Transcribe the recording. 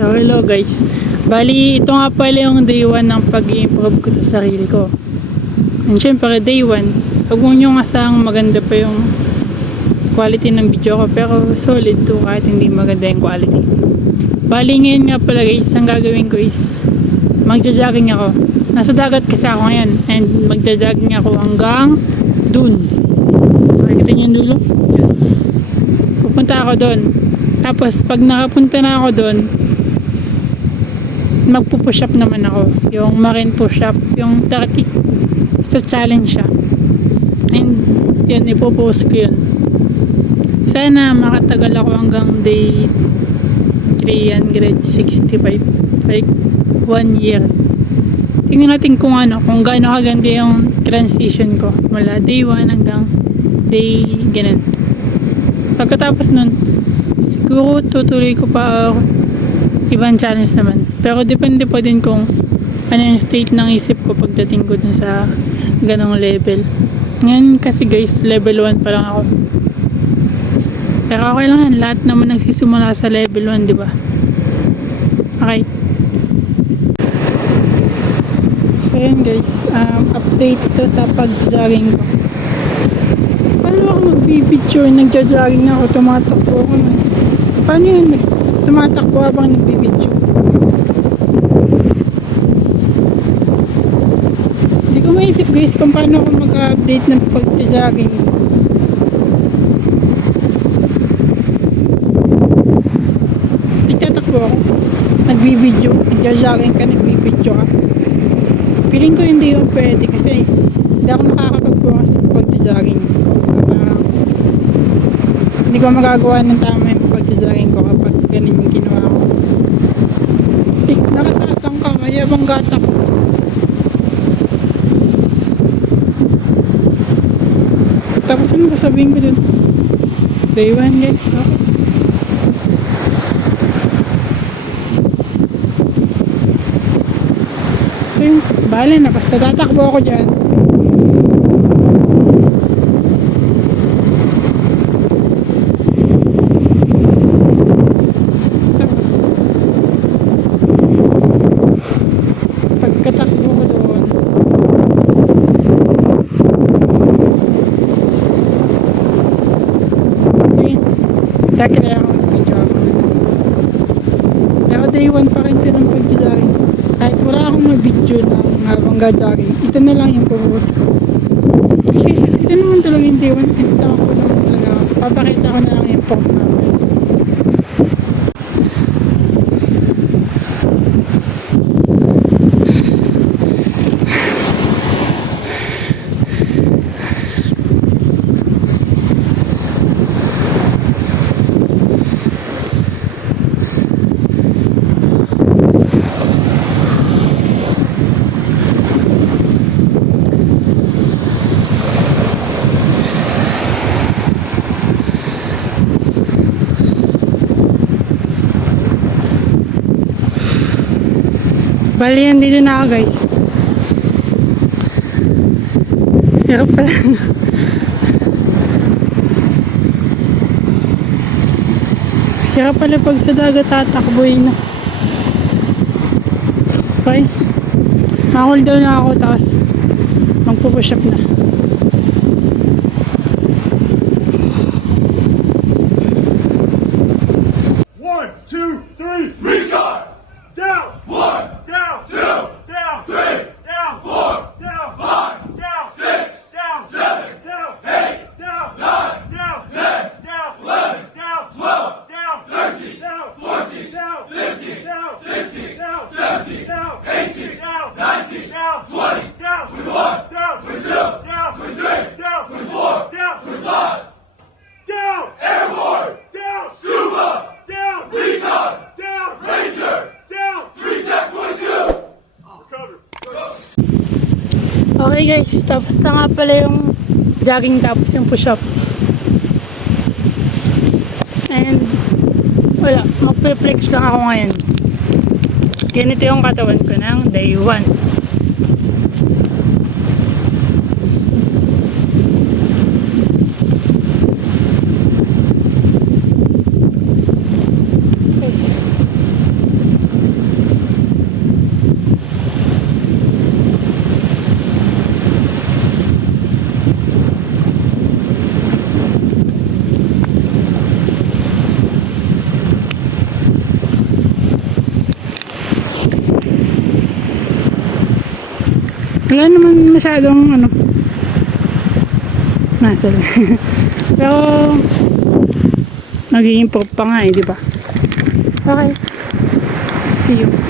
So hello guys, bali ito nga pala yung day 1 ng pag-i-improve ko sa sarili ko. And syempre day 1, huwag mo nyo asahang maganda pa yung quality ng video ko, pero solid to kahit hindi maganda yung quality. Bali ngayon nga pala guys, ang gagawin ko is magja-jogging ako. Nasa dagat kasi ako ngayon, and magja-jogging ako hanggang dun. Makikita nyo yung dulo? Pupunta ako dun. Tapos pag nakapunta na ako dun, magpupush up naman ako, yung marine push up, yung 30 sa challenge siya, and yun, ipopost ko yun. Sana makatagal ako hanggang day 365, like 1 year. Tingnan natin kung gaano kaganda yung transition ko mula day 1 hanggang day ganun. Pagkatapos nun, siguro tutuloy ko pa ibang challenge naman. Pero depende pa din kung ano yung state ng isip ko pagdating ko dun sa ganong level. Ngayon kasi guys, level 1 pa lang ako. Pero okay lang yan. Lahat naman nagsisimula sa level 1, di ba? Okay. So yun guys, update ito sa pag-jogging ko. Paano ako magbibidyo? Nagja-jogging ako, tumatakbo ako. Paano yun? Tumatakbo habang nagbibidyo. Hindi ko maisip guys kung paano ako mag-update ng pag-jogging. Nagtatakbo ako, nagbibidyo, nagja-jogging ka, nagbibidyo ka. Feeling ko hindi yun pwede kasi hindi ako makakapag-focus sa pag-jogging. Hindi ko magagawa ng tama yung pag-jogging ko kapag ganun yung ginawa ko. Nakataas ang kamay habang gatak. Tapos ano sasabihin ko dun? Day 1 guys, okay. So yun, bahala na, basta tatakbo ako dyan. Pagkatakbo ko doon, kasi kaya ako mag-video ako. Pero day 1 pa rin ito ng pag-jogging. Kahit wala akong mag-video ng habang jogging, ito na lang yung purpose ko. Kasi ito naman talaga yung day 1. Ito ako naman talaga. Papakita ko na lang yung form namin. Bali yan, dito na ako guys. Hirap pala. Hirap pala pag sa dagat tatakboy na. Okay. Ma-hold down na ako tapos magpupush up na. Okay guys, tapos na nga pala yung jogging tapos yung push-ups. And wala, magpe-flex lang ako ngayon. Ganito yung katawan ko ng day 1. Wala naman masyadong ano, muscle. Pero, nag-i-improve pa nga eh, di ba? Okay. See you.